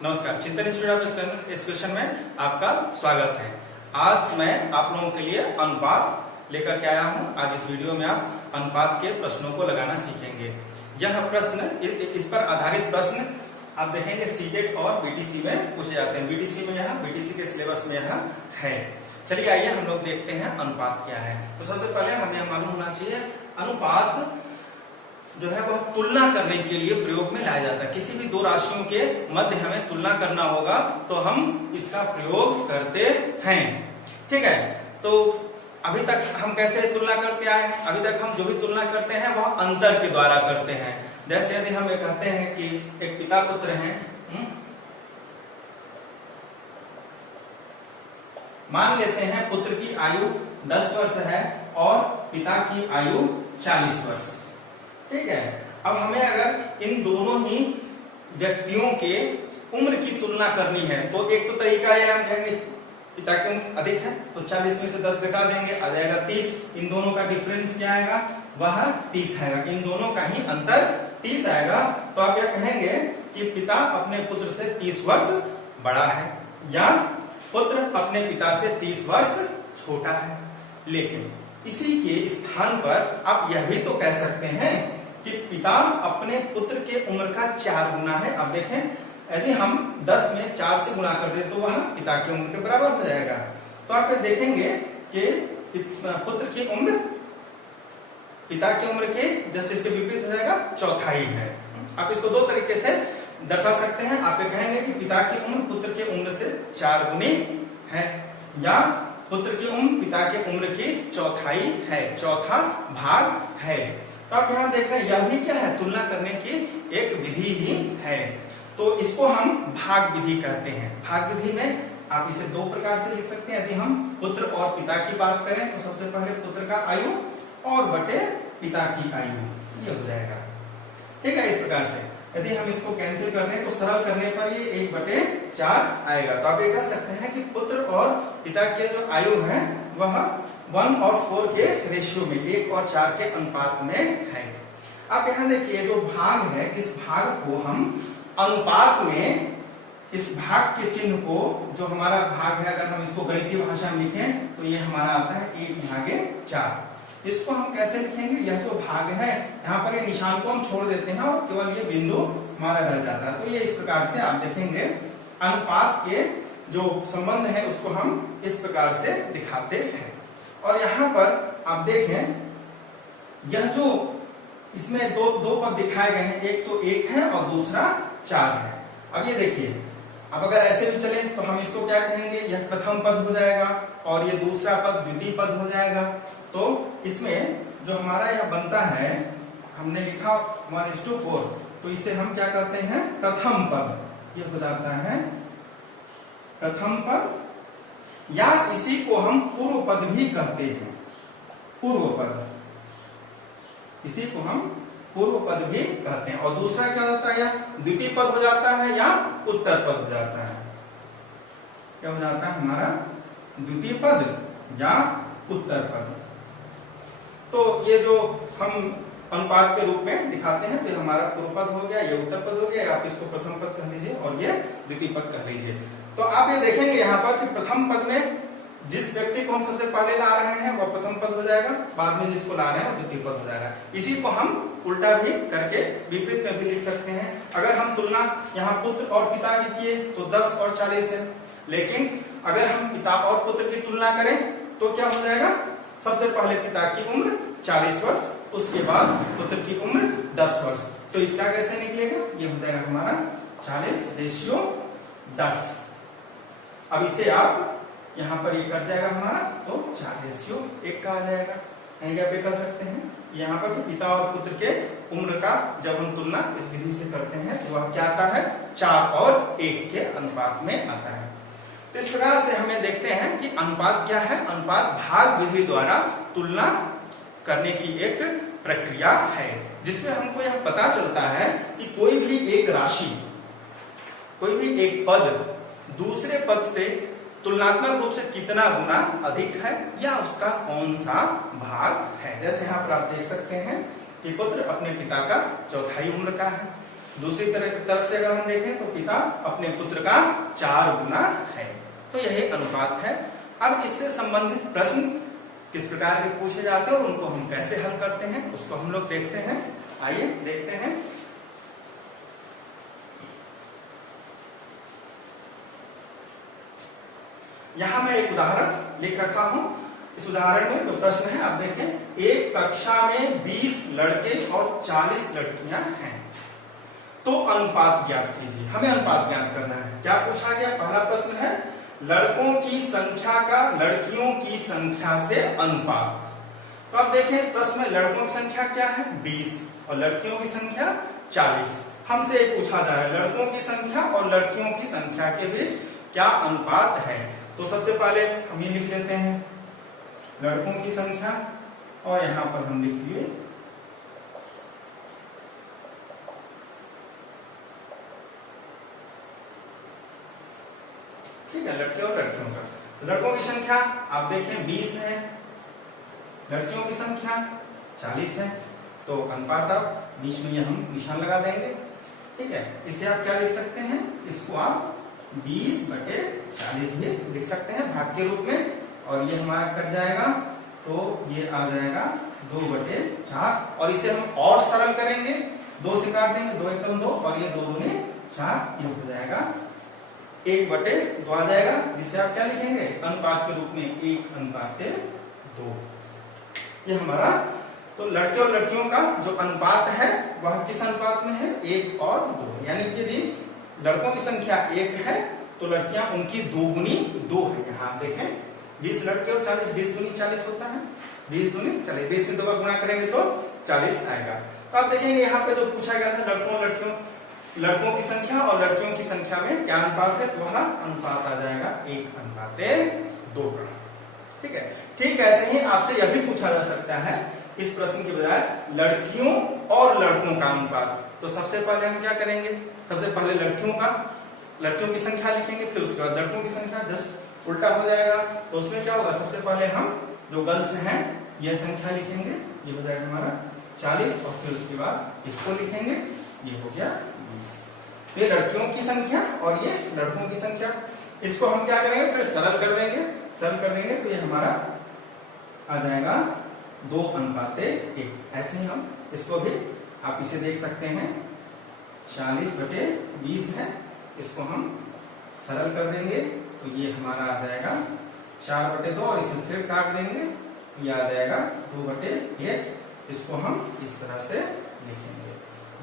नमस्कार, चिंतन institute of education में आपका स्वागत है। आज मैं आप लोगों के लिए अनुपात लेकर के आया हूं। आज इस वीडियो में आप अनुपात के प्रश्नों को लगाना सीखेंगे। यह प्रश्न, इस पर आधारित प्रश्न आप देखेंगे सीटेट और बीटीसी में पूछे जाते हैं। बीटीसी के सिलेबस में यह है। चलिए आइए हम लोग देखते हैं अनुपात क्या है। तो सबसे पहले हमें मालूम होना चाहिए अनुपात जो है वह तुलना करने के लिए प्रयोग में लाया जाता है। किसी भी दो राशियों के मध्य हमें तुलना करना होगा तो हम इसका प्रयोग करते हैं। ठीक है, तो अभी तक हम कैसे तुलना करते आए हैं? अभी तक हम जो भी तुलना करते हैं वह अंतर के द्वारा करते हैं। जैसे यदि हम ये कहते हैं कि एक पिता पुत्र हैं, मान लेते हैं पुत्र की आयु 10 वर्ष है और पिता की आयु 40 वर्ष। ठीक है, अब हमें अगर इन दोनों ही व्यक्तियों के उम्र की तुलना करनी है तो एक तो तरीका है, हम कहेंगे पिता की उम्र अधिक है तो 40 में से 10 घटा देंगे, आ जाएगा 30। इन दोनों का डिफरेंस क्या आएगा? वह 30 आएगा। इन दोनों का ही अंतर 30 आएगा। तो आप यह कहेंगे कि पिता अपने पुत्र से 30 वर्ष बड़ा है या पुत्र अपने पिता से 30 वर्ष छोटा है। लेकिन इसी के स्थान पर आप यह भी तो कह सकते हैं कि पिता अपने पुत्र के उम्र का 4 गुना है। अब देखें, यदि हम 10 में 4 से गुणा कर दे तो वह पिता की उम्र के बराबर हो जाएगा। तो आप देखेंगे कि पुत्र की उम्र पिता की उम्र के जस्ट इसके विपरीत हो जाएगा, चौथाई है। आप इसको दो तरीके से दर्शा सकते हैं। आप कहेंगे कि पिता की उम्र पुत्र की उम्र से 4 गुनी है या पुत्र की उम्र पिता की उम्र की चौथाई है, चौथा भाग है। तो आप यहाँ देख रहे हैं यह भी क्या है? तुलना करने की एक विधि ही है। तो इसको हम भाग विधि कहते हैं। भाग विधि में आप इसे दो प्रकार से लिख सकते हैं। यदि हम पुत्र और पिता की बात करें तो सबसे पहले पुत्र का आयु और बटे पिता की आयु, ये हो जाएगा। ठीक है, इस प्रकार से यदि हम इसको कैंसिल कर दें तो सरल करने पर ये 1/4 आएगा। तो आप ये कह सकते हैं कि पुत्र और पिता के जो आयु है वह 1 और 4 के रेशियो में, 1 और 4 के अनुपात में है। आप यहाँ देखिए जो भाग है, इस भाग को हम अनुपात में, इस भाग के चिन्ह को, जो हमारा भाग है, अगर हम इसको गणितीय भाषा में लिखें तो ये हमारा आता है 1/4। इसको हम कैसे लिखेंगे? यह जो भाग है यहाँ पर ये निशान को हम छोड़ देते हैं और केवल ये बिंदु हमारा रह जाता है। तो ये इस प्रकार से आप देखेंगे अनुपात के जो संबंध है उसको हम इस प्रकार से दिखाते हैं। और यहाँ पर आप देखें यह जो इसमें दो पद दिखाए गए हैं, एक तो 1 है और दूसरा 4 है। अब ये देखिए, अब अगर ऐसे भी चले तो हम इसको क्या कहेंगे? यह प्रथम पद हो जाएगा और ये दूसरा पद द्वितीय पद हो जाएगा। तो इसमें जो हमारा यह बनता है, हमने लिखा 1:4, तो इसे हम क्या कहते हैं? प्रथम पद। ये हो जाता है प्रथम पद, या इसी को हम पूर्व पद भी कहते हैं। पूर्व पद, इसी को हम पूर्व पद भी कहते हैं। और दूसरा क्या होता है? द्वितीय पद हो जाता है या उत्तर पद हो जाता है। क्या हो जाता है हमारा? द्वितीय पद या उत्तर पद। तो ये जो हम अनुपात के रूप में दिखाते हैं, तो हमारा पूर्व पद हो गया, ये उत्तर पद हो गया। आप इसको प्रथम पद कह लीजिए और ये द्वितीय पद कह लीजिए। तो आप ये देखेंगे यहाँ पर कि प्रथम पद में जिस व्यक्ति को हम सबसे पहले ला रहे हैं वह प्रथम पद हो जाएगा, बाद में जिसको ला रहे हैं वो द्वितीय पद हो जाएगा। इसी को हम उल्टा भी करके विपरीत में भी लिख सकते हैं। अगर हम तुलना यहाँ पुत्र और पिता की किए तो 10 और 40 है, लेकिन अगर हम पिता और पुत्र की तुलना करें तो क्या हो जाएगा? सबसे पहले पिता की उम्र 40 वर्ष, उसके बाद पुत्र की उम्र 10 वर्ष। तो इसका कैसे निकलेगा? ये हो जाएगा हमारा 40:10। अब इसे आप यहाँ पर ये कट जाएगा हमारा, तो 4:1 का आ जाएगा। यानी आप ये कह सकते हैं यहाँ पर कि पिता और पुत्र के उम्र का जब हम तुलना इस विधि से करते हैं तो वह क्या आता है? 4 और 1 के अनुपात में आता है। तो इस प्रकार से हमें देखते हैं कि अनुपात क्या है? अनुपात भाग विधि द्वारा तुलना करने की एक प्रक्रिया है, जिसमें हमको यह पता चलता है कि कोई भी एक राशि, कोई भी एक पद दूसरे पद से तुलनात्मक रूप से कितना गुना अधिक है या उसका कौन सा भाग है। जैसे यहाँ पर आप देख सकते हैं कि पुत्र अपने पिता का चौथाई उम्र का है, दूसरी तरफ से अगर हम देखें तो पिता अपने पुत्र का 4 गुना है। तो यही अनुपात है। अब इससे संबंधित प्रश्न किस प्रकार के पूछे जाते हैं और उनको हम कैसे हल करते हैं उसको हम लोग देखते हैं। आइए देखते हैं। यहां मैं एक उदाहरण लिख रखा हूं। इस उदाहरण में जो प्रश्न है आप देखें, एक कक्षा में 20 लड़के और 40 लड़कियां हैं, तो अनुपात ज्ञात कीजिए। हमें अनुपात ज्ञात करना है। क्या पूछा गया? पहला प्रश्न है लड़कों की संख्या का लड़कियों की संख्या से अनुपात। तो आप देखें इस प्रश्न में लड़कों की संख्या क्या है? 20 और लड़कियों की संख्या 40। हमसे एक पूछा जा रहा है लड़कों की संख्या और लड़कियों की संख्या के बीच क्या अनुपात है। तो सबसे पहले हम ये लिख लेते हैं लड़कों की संख्या और यहां पर हम लिख लिए ठीक है लड़के और लड़कियों का। लड़कों की संख्या आप देखें 20 है, लड़कियों की संख्या 40 है, तो अनुपात आप बीच में ये हम निशान लगा देंगे। ठीक है, इसे आप क्या लिख सकते हैं? इसको आप 20/40 भी लिख सकते हैं भाग के रूप में, और ये हमारा कट जाएगा तो ये आ जाएगा 2/4। और इसे हम और सरल करेंगे, 2 से काट देंगे, 2 एकम 2 और ये 2 दूनी 4, ये हो जाएगा 1/2 आ जाएगा, जिसे आप क्या लिखेंगे? अनुपात के रूप में 1/2। ये हमारा तो लड़के और लड़कियों का जो अनुपात है वह किस अनुपात में है? 1 और 2। यानी कि यदि लड़कों की संख्या 1 है तो लड़कियां उनकी 2 गुनी 2 है। यहाँ देखें 20 लड़के और 40, 20 दूनी 40 होता है, 20 दूनी 40, 20 से 2 का गुणा करेंगे तो 40 आएगा। तो आप देखेंगे यहाँ पे जो पूछा गया था लड़कों की संख्या और लड़कियों की संख्या में क्या अनुपात है, तो वह अनुपात आ जाएगा 1/2 का। ठीक है, ठीक ऐसे ही आपसे यह भी पूछा जा सकता है इस प्रश्न के बजाय लड़कियों और लड़कों का अनुपात। तो सबसे पहले हम क्या करेंगे? सबसे पहले लड़कियों की संख्या लिखेंगे, फिर उसके बाद लड़कों की संख्या। जस्ट उल्टा हो जाएगा। तो उसमें क्या होगा? सबसे पहले हम जो गर्ल्स हैं यह संख्या लिखेंगे, ये हो जाएगा हमारा 40, और फिर उसके बाद इसको लिखेंगे, ये हो गया 20। ये लड़कियों की संख्या और ये लड़कों की संख्या। इसको हम क्या करेंगे? फिर सरल कर देंगे तो ये हमारा आ जाएगा 2/1। ऐसे ही हम इसको भी आप इसे देख सकते हैं 40/20 है, इसको हम सरल कर देंगे तो ये हमारा आ जाएगा 4/2 और इसे फिर काट देंगे, ये आ जाएगा 2/1। इसको हम इस तरह से लिखेंगे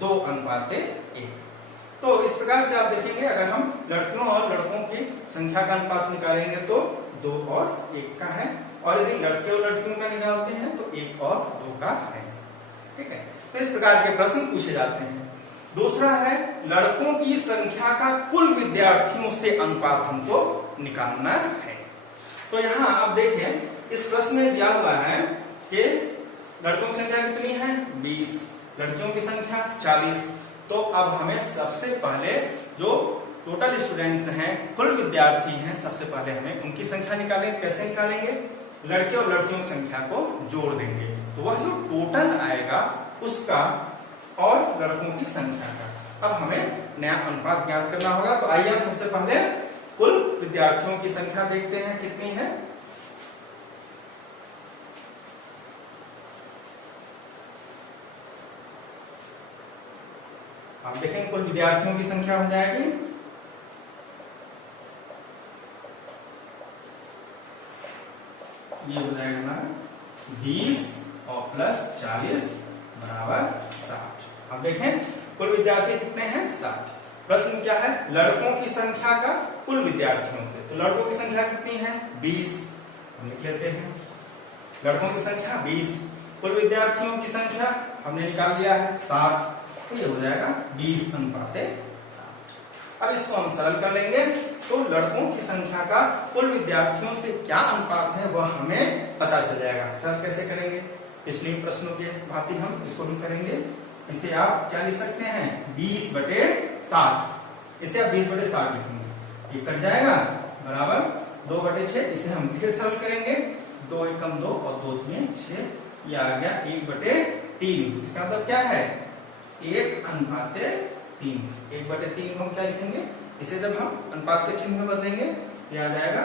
2/1। तो इस प्रकार से आप देखेंगे अगर हम लड़कियों और लड़कों की संख्या का अनुपात निकालेंगे तो 2 और 1 का है, और यदि लड़के और लड़कियों का निकालते हैं तो 1 और 2 का है। ठीक है, तो इस प्रकार के प्रश्न पूछे जाते हैं। दूसरा है लड़कों की संख्या का कुल विद्यार्थियों से अनुपात हमको निकालना है। तो यहाँ आप देखें इस प्रश्न में दिया हुआ है कि लड़कों की संख्या कितनी है? 20, लड़कियों की संख्या 40। तो अब हमें सबसे पहले जो टोटल स्टूडेंट्स हैं, कुल विद्यार्थी हैं, सबसे पहले हमें उनकी संख्या निकालेंगे। कैसे निकालेंगे? लड़के और लड़कियों की संख्या को जोड़ देंगे, तो वह जो टोटल आएगा उसका और लड़कों की संख्या का। अब हमें नया अनुपात ज्ञात करना होगा। तो आइए हम सबसे पहले कुल विद्यार्थियों की संख्या देखते हैं कितनी है। आप देखें कुल विद्यार्थियों की संख्या हो जाएगी ये हो जाएगा हमारा 20 और प्लस 40 बराबर 60। अब देखें कुल विद्यार्थी कितने हैं? 60। प्रश्न क्या है? लड़कों की संख्या का कुल विद्यार्थियों से। तो लड़कों की संख्या कितनी है? 20, लिख लेते हैं लड़कों की संख्या 20, कुल विद्यार्थियों की संख्या हमने निकाल लिया है 60, तो ये हो जाएगा 20/60। अब इसको हम सरल कर लेंगे तो लड़कों की संख्या का कुल विद्यार्थियों से क्या अनुपात है वह हमें पता चल जाएगा। सरल कैसे करेंगे? पिछले प्रश्नों के भांति हम इसको भी करेंगे। इसे आप क्या लिख सकते हैं? 20/60। इसे आप 20/60 लिखेंगे, ये कट जाएगा बराबर 2/6। इसे हम फिर सरल करेंगे, 2 एकम 2 और 2 दूनी 6, ये आ गया 1/3। इसका मतलब क्या है? 1/3। 3। 1/3 को हम क्या लिखेंगे, इसे जब हम अनुपात के चिन्ह में बदलेंगे ये आ जाएगा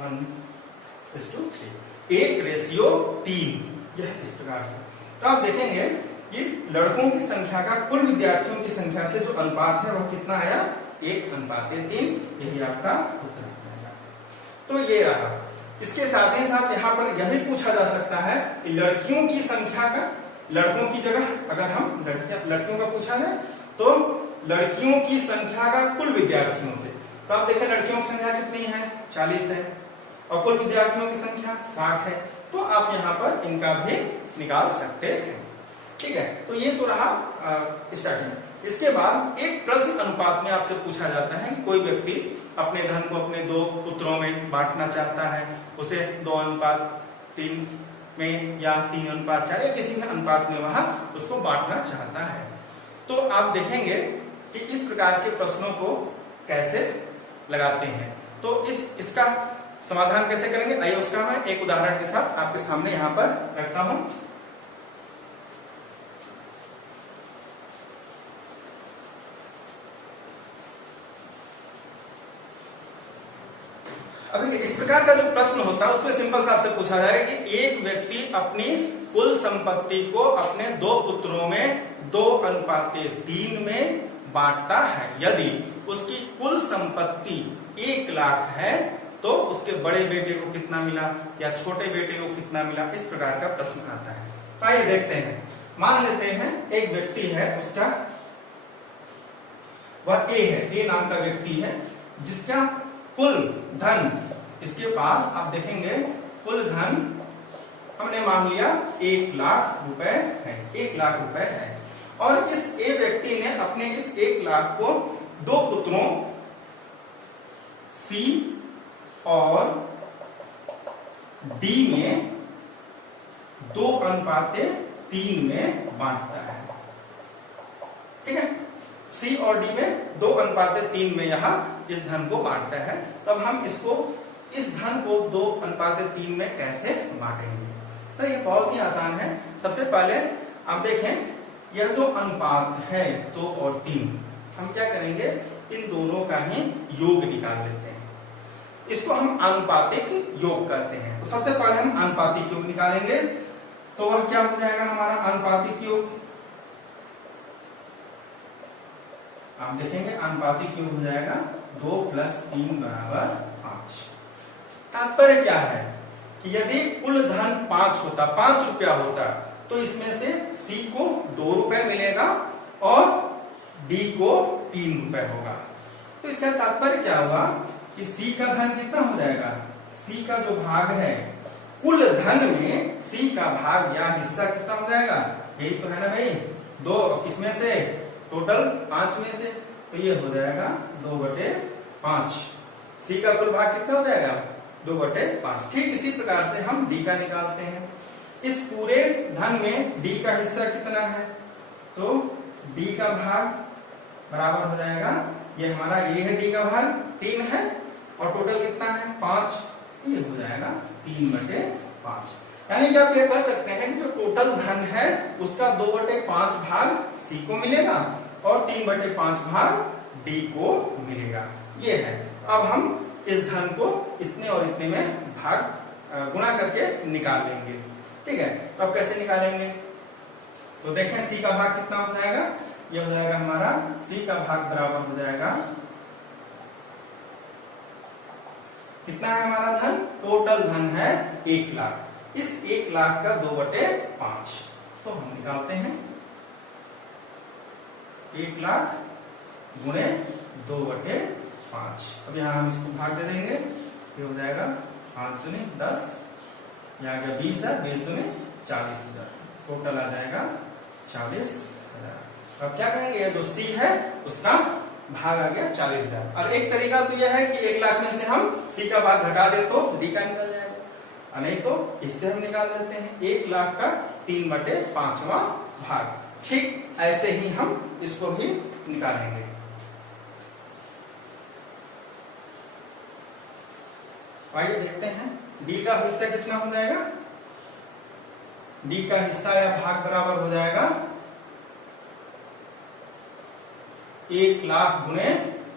1:3, 1:3। यह इस प्रकार से। तो आप देखेंगे कि लड़कों की संख्या का कुल विद्यार्थियों की संख्या से जो अनुपात है वह कितना आया, 1:3। यही आपका उत्तर आएगा। तो ये रहा। इसके साथ ही साथ यहाँ पर यह भी पूछा जा सकता है कि लड़कियों की संख्या का, लड़कों की जगह अगर हम लड़कियों का पूछा है तो लड़कियों की संख्या का कुल विद्यार्थियों से, तो आप देखें लड़कियों की संख्या कितनी है, 40 है, और कुल विद्यार्थियों की संख्या 60 है। तो आप यहाँ पर इनका भी निकाल सकते हैं। ठीक है, तो ये तो रहा स्टार्टिंग। इसके बाद एक प्रश्न अनुपात में आपसे पूछा जाता है कि कोई व्यक्ति अपने धन को अपने 2 पुत्रों में बांटना चाहता है, उसे 2:3 में या 3:4 या किसी भी अनुपात में वह उसको बांटना चाहता है। तो आप देखेंगे कि इस प्रकार के प्रश्नों को कैसे लगाते हैं। तो इसका समाधान कैसे करेंगे, आइए उसका मैं एक उदाहरण के साथ आपके सामने यहाँ पर रखता हूं। अभी इस प्रकार का जो प्रश्न होता है उसमें सिंपल सा आपसे पूछा जाएगा कि एक व्यक्ति अपनी कुल संपत्ति को अपने 2 पुत्रों में 2:3 में बांटता है। यदि उसकी कुल संपत्ति 1 लाख है तो उसके बड़े बेटे को कितना मिला या छोटे बेटे को कितना मिला, इस प्रकार का प्रश्न आता है। तो आइए देखते हैं। मान लेते हैं एक व्यक्ति है, उसका वह ए है, ए नाम का व्यक्ति है जिसका कुल धन, इसके पास आप देखेंगे कुल धन हमने मान लिया 1 लाख रुपए है, 1 लाख रुपए है। और इस ए व्यक्ति ने अपने इस 1 लाख को 2 पुत्रों सी और डी में 2:3 में बांटता है। ठीक है, सी और डी में 2:3 में यहां इस धन को बांटता है। तब हम इस धन को 2:3 में कैसे बांटेंगे, तो ये बहुत ही आसान है। सबसे पहले आप देखें यह जो अनुपात है 2 और 3, हम क्या करेंगे, इन दोनों का ही योग निकाल लेते हैं। इसको हम आनुपातिक योग कहते हैं। तो सबसे पहले हम आनुपातिक योग निकालेंगे, तो वह क्या हो जाएगा हमारा आनुपातिक योग, आप देखेंगे आनुपातिक योग हो जाएगा 2 + 3 = 5। तात्पर्य क्या है कि यदि कुल धन 5 होता, 5 रुपया होता, तो इसमें से सी को 2 रुपए मिलेगा और डी को 3 रुपए होगा। तो इसका तात्पर्य क्या हुआ कि सी का धन कितना हो जाएगा, सी का जो भाग है कुल धन में सी का भाग या हिस्सा कितना हो जाएगा, यही तो है ना भाई, 2 किसमें से, टोटल 5 में से, तो ये हो जाएगा 2/5। सी का कुल भाग कितना हो जाएगा 2/5। ठीक इसी प्रकार से हम डी का निकालते हैं। इस पूरे धन में डी का हिस्सा कितना है, तो डी का भाग बराबर हो जाएगा, ये हमारा ये है डी का भाग 3 है और टोटल कितना है 5, ये हो जाएगा 3/5। यानी कि आप ये कह सकते हैं कि जो टोटल धन है उसका 2/5 भाग सी को मिलेगा और 3/5 भाग डी को मिलेगा। ये है। अब हम इस धन को इतने और इतने में भाग गुणा करके निकाल लेंगे। ठीक है, तो अब कैसे निकालेंगे, तो देखें सी का भाग कितना हो जाएगा, ये हो जाएगा हमारा सी का भाग बराबर हो जाएगा, कितना है हमारा धन, टोटल धन है 1 लाख। इस 1 लाख का 2/5, तो हम निकालते हैं 1 लाख गुणे 2/5। अब यहाँ हम इसको भाग दे देंगे, ये हो जाएगा 5 दूनी 10, यहाँ गया 20,000, 20 दूनी 40,000, टोटल आ जाएगा 40,000। अब क्या करेंगे, ये जो सी है उसका भाग आ गया 40,000। और एक तरीका तो यह है कि 1 लाख में से हम सी का भाग घटा दे तो डी का निकल जाएगा, और नहीं तो इससे हम निकाल लेते हैं 1 लाख का 3/5वां भाग। ठीक ऐसे ही हम इसको भी निकालेंगे। आइए देखते हैं डी का हिस्सा कितना हो जाएगा, डी का हिस्सा या भाग बराबर हो जाएगा 1,00,000 गुणे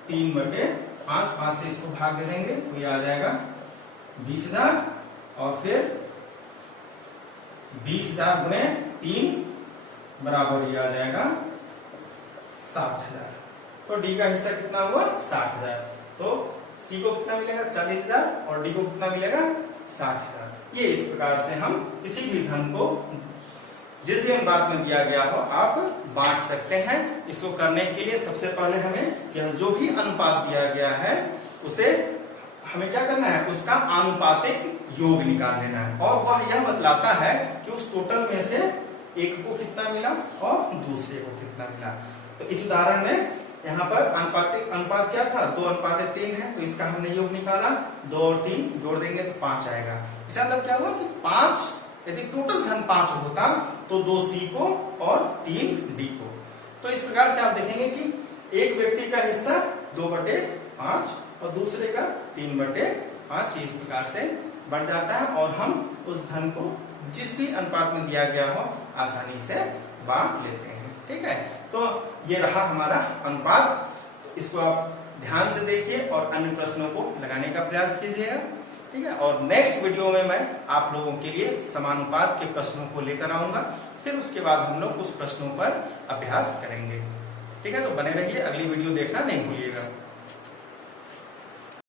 3/5, 5 से इसको भाग दे देंगे तो ये आ जाएगा 20,000 और फिर 20,000 गुणे 3 बराबर ये आ जाएगा 60,000। तो डी का हिस्सा कितना हुआ 60,000। तो सी को कितना मिलेगा 40,000 और डी को कितना मिलेगा 60,000। ये इस प्रकार से हम किसी भी धन को जिस भी अनुपात में दिया गया हो आप बांट सकते हैं। इसको करने के लिए सबसे पहले हमें यह जो भी अनुपात दिया गया है उसे हमें क्या करना है, उसका आनुपातिक योग निकाल लेना है और वह यह बतलाता है कि उस टोटल में से एक को कितना मिला और दूसरे को कितना मिला। तो इस उदाहरण में यहाँ पर अनुपात क्या था 2:3 है, तो इसका हमने योग निकाला, 2 और 3 जोड़ देंगे तो 5 आएगा। इसका मतलब क्या हुआ कि 5 यदि टोटल धन 5 होता तो 2 सी को और 3 डी को। तो इस प्रकार से आप देखेंगे कि एक व्यक्ति का हिस्सा 2/5 और दूसरे का 3/5 इस प्रकार से बढ़ जाता है और हम उस धन को जिस भी अनुपात में दिया गया हो आसानी से बांट लेते हैं। ठीक है, तो ये रहा हमारा अनुपात। इसको आप ध्यान से देखिए और अन्य प्रश्नों को लगाने का प्रयास कीजिएगा। ठीक है, और नेक्स्ट वीडियो में मैं आप लोगों के लिए समानुपात के प्रश्नों को लेकर आऊंगा, फिर उसके बाद हम लोग उस प्रश्नों पर अभ्यास करेंगे। ठीक है, तो बने रहिए, अगली वीडियो देखना नहीं भूलिएगा।